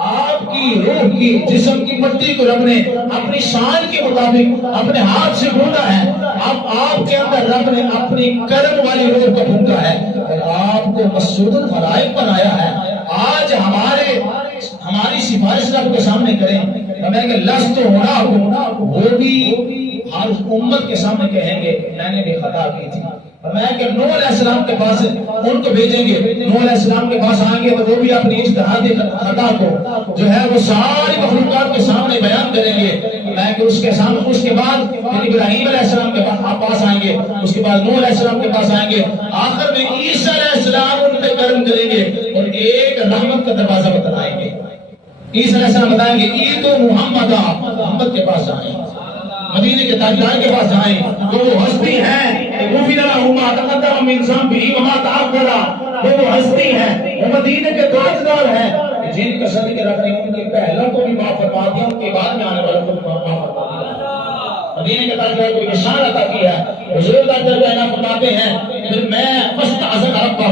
آپ کی روح کی جسم کی مٹی کو رب نے اپنی شان کے مطابق اپنے ہاتھ سے ڈھونڈا ہے، اب آپ کے اندر رب نے اپنی کرم والی روح کو ڈھونڈا ہے اور آپ کو مسعود الخلائق بنایا ہے۔ آج ہماری سفارش رب کے سامنے کریں، ہمیں کہ لست ہونا ہو، وہ بھی ہر امت کے سامنے کہیں گے میں نے بھی خطا کی تھی۔ فرمایا کہ نوح علیہ السلام کے پاس ان کو بھیجیں گے، نوح علیہ السلام کے پاس آئیں گے تو وہ بھی اپنی اجتہادی خطا کو جو ہے وہ ساری مخلوقات کے سامنے بیان کریں گے۔ فرمایا کہ اس کے بعد ابراہیم علیہ السلام کے پاس آئیں گے، اس کے بعد نوح علیہ السلام کے پاس آئیں گے، آخر میں عیسیٰ علیہ السلام ان پہ کرم کریں گے اور ایک رحمت کا دروازہ بتلائیں گے۔ عیسیٰ علیہ السلام بتائیں گے عید و محمد کے پاس جائیں، مدینے کے تاجدار کے پاس جائیں، تو وہ ہستی ہیں وہ ہستی ہیں، وہ مدینے کے تاجدار ہیں جن کا صدقہ رکھتے ہیں، ان کے پہلوں کو بھی معاف فرما دیا، ان کے بعد میں آنے والوں کو بھی معاف فرما دیا۔ مدینے کے تاجدار کو یہ شان عطا کی ہے۔ حضور تعالیٰ فرماتے ہیں پھر میں فاستعذن ربہ،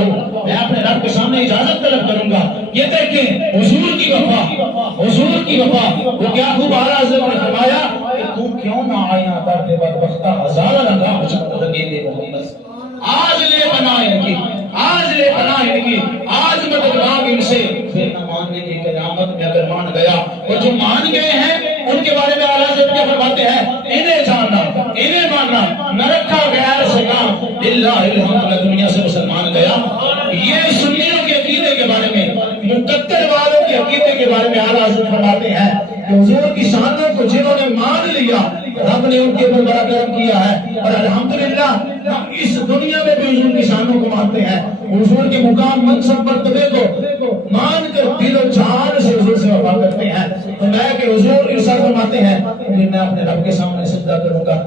میں اپنے رب کے سامنے اجازت طلب کروں گا۔ یہ دیکھیں حضور کی وفا، حضور کی وفا، وہ کیا خوب اعلیٰ حضرت نے فرمایا کہ تم کیوں نہ آیا کرتے بدبختہ ہزارہ لگا مجھ کو لگے دے محمد۔ آج لے پناہ ان کی، آج لے پناہ ان کی، آج مدد مانگ ان سے، پھر نہ ماننے کی قیامت میں اگر مان گیا۔ اور جو مان گئے ہیں ان کے بارے میں اعلیٰ حضرت فرماتے ہیں انہیں جاننا، انہیں ماننا، نہ رکھا غیر سے کام، اللہ الحمد میں دنیا سے مسلمان گیا۔ یہ سنیوں کے عقیدے کے بارے میں، مقدر والوں کے عقیدے کے بارے میں اعلیٰ حضرت فرماتے ہیں کہ حضور کی شانوں کو جنہوں نے مان لیا رب نے ان کے اوپر بڑا کرم کیا ہے، اور الحمدللہ ہم اس دنیا میں بھی حضور کی شانوں کو مانتے ہیں، حضور کے مقام منصب مرتبے کو مان کر دل و جان سے حضور سے وفا کرتے ہیں۔ تو میں کہ حضور ارشاد فرماتے ہیں کہ میں اپنے رب کے سامنے سجدہ کروں گا۔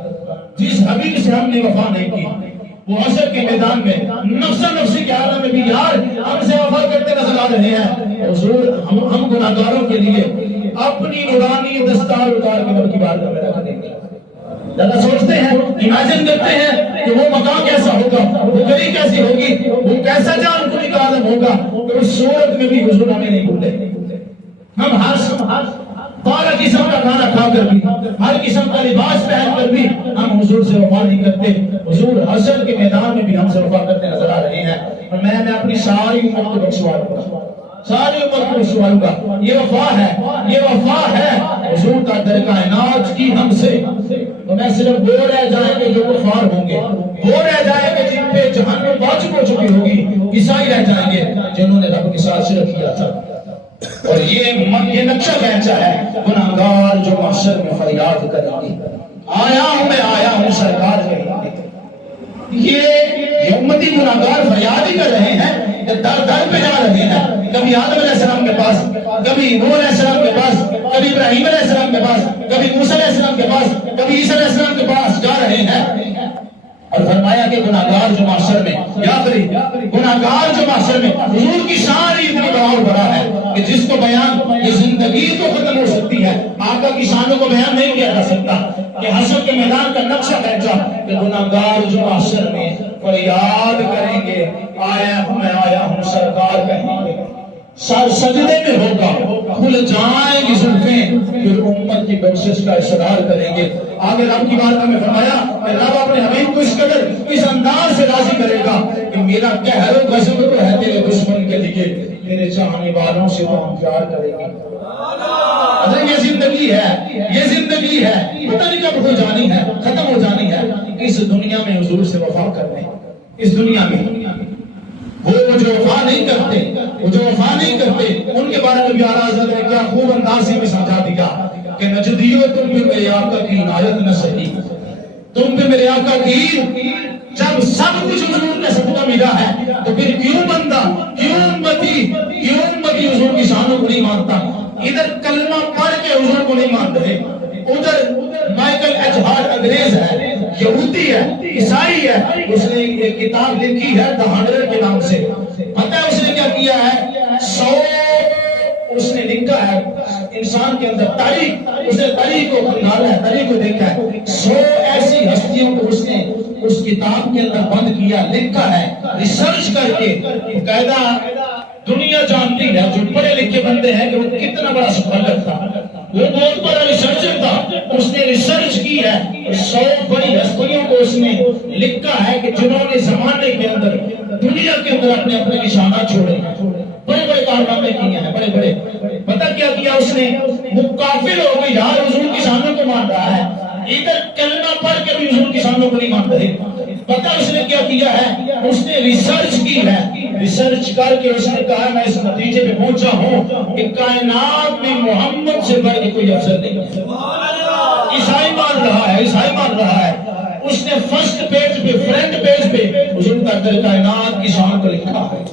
جس حبیب سے ہم نے وفا نہیں کی وہ حشر کے میدان میں نفسا نفسی کے عالم میں بھی یار ہم سے وفا کرتے نظر آ رہے ہیں۔ حضور ہم گناہگاروں کے لیے اپنی نورانی دستار اتار کے رب کی بارگاہ میں رکھ دیں گے. ذرا سوچتے ہیں, امیجن کرتے ہیں کہ وہ مقام کیسا ہوگا, وہ گلی کیسی ہوگی, وہ کیسا جان کلی کا عالم ہوگا. تو اس صورت میں بھی حضور ہمیں نہیں بھولے. ہم ہر بارہ قسم کا کھانا کھا کر بھی, ہر قسم کا لباس پہن کر بھی ہم حضور سے وفا نہیں کرتے. حضور حشر کے میدان میں بھی ہم سے وفا کرتے نظر آ رہے ہیں. اور میں اپنی ساری امت کو بخشوا دوں گا, ساری امت کو بخشوا دوں گا. یہ وفا ہے, یہ وفا ہے حضور کا در کائنات کی ہم سے. تو میں صرف وہ رہ جائیں گے جو کفار ہوں گے, وہ رہ جائیں گے جن پہ جہنم واجب ہو چکی ہوگی, عیسائی رہ جائیں گے جنہوں نے رب کے ساتھ شرک کیا تھا. اور یہ نقشہ کھینچا ہے گناہگار جو محشر میں فریاد کریں گے, آیا ہوں میں, آیا ہوں سرکار کہیں گے. یہ امتی گناہگار فریاد ہی کر رہے ہیں, در در پہ جا رہے ہیں. کبھی آدم علیہ السلام کے پاس, کبھی نوح علیہ السلام کے پاس, کبھی ابراہیم علیہ السلام کے پاس, کبھی موسیٰ علیہ السلام کے پاس, کبھی عیسیٰ علیہ السلام کے پاس جا رہے ہیں. اور فرمایا کہ گناہگار جو معاشر میں, یا گناہگار جو معاشر میں, حضور کی شان اتنی بڑا اور بڑا ہے کہ جس کو بیان یہ زندگی تو ختم ہو سکتی ہے, آقا کی شانوں کو بیان نہیں کیا جا سکتا. کہ حشر کے میدان کا نقشہ کھینچا کہ گناہگار جو معاشر میں فریاد کریں گے, آیا ہوں میں, آیا ہوں سرکار کہیں گے. سر سجدے میں ہوگا, کھل جائیں گی زلفیں, پھر امت کی بخشش کا اصرار کریں گے. آگے رب کی بارگاہ میں فرمایا کہ رب اپنے حبیب کو اس قدر اس انداز سے راضی کرے گا کہ میرا قہر و غضب تو ہے تیرے دشمن کے لیے, تیرے چاہنے والوں سے تو ہم پیار کریں گے. یہ زندگی ہے, یہ زندگی ہے, پتہ نہیں کب ہو جانی ہے, ختم ہو جانی ہے. اس دنیا میں حضور سے وفا کرنے, اس دنیا میں وہ جو وفا نہیں کرتے, وہ جو وفا نہیں کرتے, ان کے بارے میں بھی اعلیٰ حضرت نے کیا خوب انداز میں سمجھا دیا کہ نجدیو تم پہ میرے آقا کی عنایت نہ سہی, تم پہ میرے آقا کی, جب سب کچھ حضور نے سب کو ملا ہے تو پھر کیوں بندہ, کیوں امتی حضور کی شانوں کو نہیں مانتا. ادھر کلمہ پڑھ کے حضور کو نہیں مان رہے, ادھر مائیکل ایچ ہارٹ انگریز ہے, یہودی ہے, عیسائی ہے, اس نے ایک کتاب لکھی ہے دی 100 کے نام سے. پتہ ہے اس نے کیا کیا ہے, 100 اس نے لکھا ہے انسان کے اندر تاریخ, اس نے تاریخ کو نکالا ہے, تاریخ کو دیکھا ہے. 100 ایسی ہستیوں کو اس نے اس کتاب کے اندر بند کیا, لکھا ہے ریسرچ کر کے. قاعدہ دنیا جانتی ہے جو پڑھے لکھے بندے ہیں کہ وہ کتنا بڑا سکالر تھا, وہ بہت بڑا ریسرچر تھا. اس نے ریسرچ کی ہے, 100 بڑی ہستیوں کو اس نے لکھا ہے کہ جنہوں نے زمانے کے اندر دنیا کے اندر اپنے اپنے نشانات چھوڑے ہیں, بڑے بڑے کارنامے کیے ہیں, بڑے بڑے. پتہ کیا کیا اس نے, مکافر ہو گئی یار حضور کی شانوں کو مان رہا ہے, ادھر کلمہ پڑھ کے بھی حضور کی شانوں کو نہیں مان رہے. پتہ اس نے کیا کیا ہے, اس نے ریسرچ کی ہے, ریسرچ کر کے اس نے کہا میں اس نتیجے پہ پہنچا ہوں کہ کائنات میں محمد سے بڑھ کے کوئی افضل نہیں ہے. عیسائی مان رہا ہے, عیسائی مان رہا ہے. اس نے فرسٹ پیج پہ, فرنٹ پیج پہ حضور کا در کائنات کی شان کو لکھا ہے,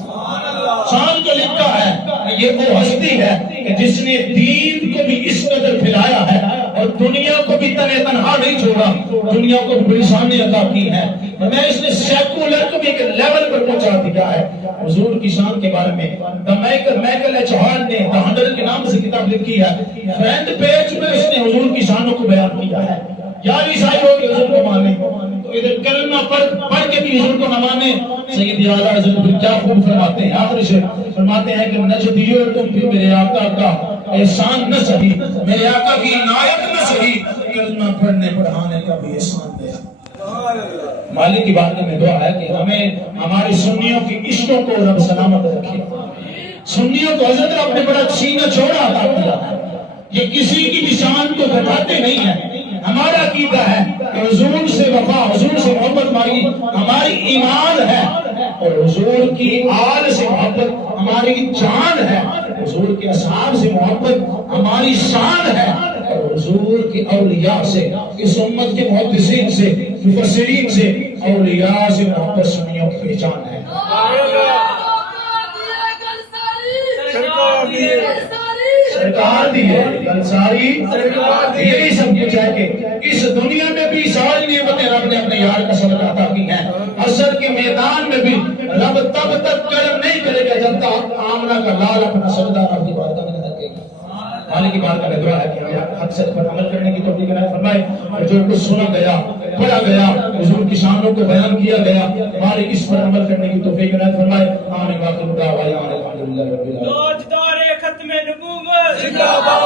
شان کو لکھا ہے. یہ وہ ہستی ہے کہ جس نے دین کو بھی اس قدر پھیلایا ہے اور دنیا کو بھی تنہا تنہا نہیں چھوڑا, دنیا کو بھی پریشانی عطا کی ہے. میں اس نے سیکولر کو بھی ایک لیول پر پہنچا دیا ہے. حضور کی شان کے بارے میں مائیکل ایچ ہارٹ نے دی 100 کے نام سے کتاب لکھی ہے. فرنٹ پیج میں اس نے حضور کی شانوں کو بیان کیا ہے. یار عیسائی ہو کے حضور کو مانے تو ادھر کلمہ پڑھ کے بھی حضور کو نہ مانے. سید اعلیٰ حضرت کیا خوب فرماتے ہیں, آخر شعر فرماتے ہیں کہ نجدیو تم بھی میرے آقا کا احسان نہ سہی, میرے آقا کی عنایت نہ سہی, کلمہ پڑھنے پڑھانے کا بھی احسان دیا. مالک کی بات میں دعا ہے کہ ہمیں ہمارے سنیوں کی عشقوں کو رب سلامت رکھے. سنیوں کو حضرت رب نے بڑا سینہ چوڑا عطا کیا ہے, یہ کسی کی بھی شان کو گھٹاتے نہیں ہیں. ہمارا عقیدہ ہے کہ حضور سے وفا, حضور سے محبت ہماری ہماری ایمان ہے, اور حضور کی آل سے محبت ہماری جان ہے, حضور کے اصحاب سے محبت ہماری شان ہے, اور حضور کے اولیاء سے, اس امت کے محدثین سے, مفسرین سے, اولیاء سے محبت سنیوں کی پہچان ہے. سرکار دی ہے انصاری, یہی سب کچھ ہے کہ اس دنیا میں بھی ساری نعمتیں رب نے اپنے یار کا صدقہ عطا کی ہیں. حشر کے میدان میں بھی رب تب تک کرم نہیں کرے گا جب تک آمنہ کا لال اپنا سجدہ رب کی بارگاہ میں نہ رکھے گا. مالک کی بارگاہ پروردگار کا دعا ہے کہ ہمیں حق سچ پر عمل کرنے کی توفیق عنایت فرمائے، اور جو کچھ سنا گیا پڑھا گیا حضور کی شانوں کو بیان کیا گیا ہمارے اس پر عمل کرنے کی توفیق عنایت فرمائے۔ آمین۔ واخر دعوانا الحمدللہ رب العالمین۔ تاجدار ختم نبوت زندہ باد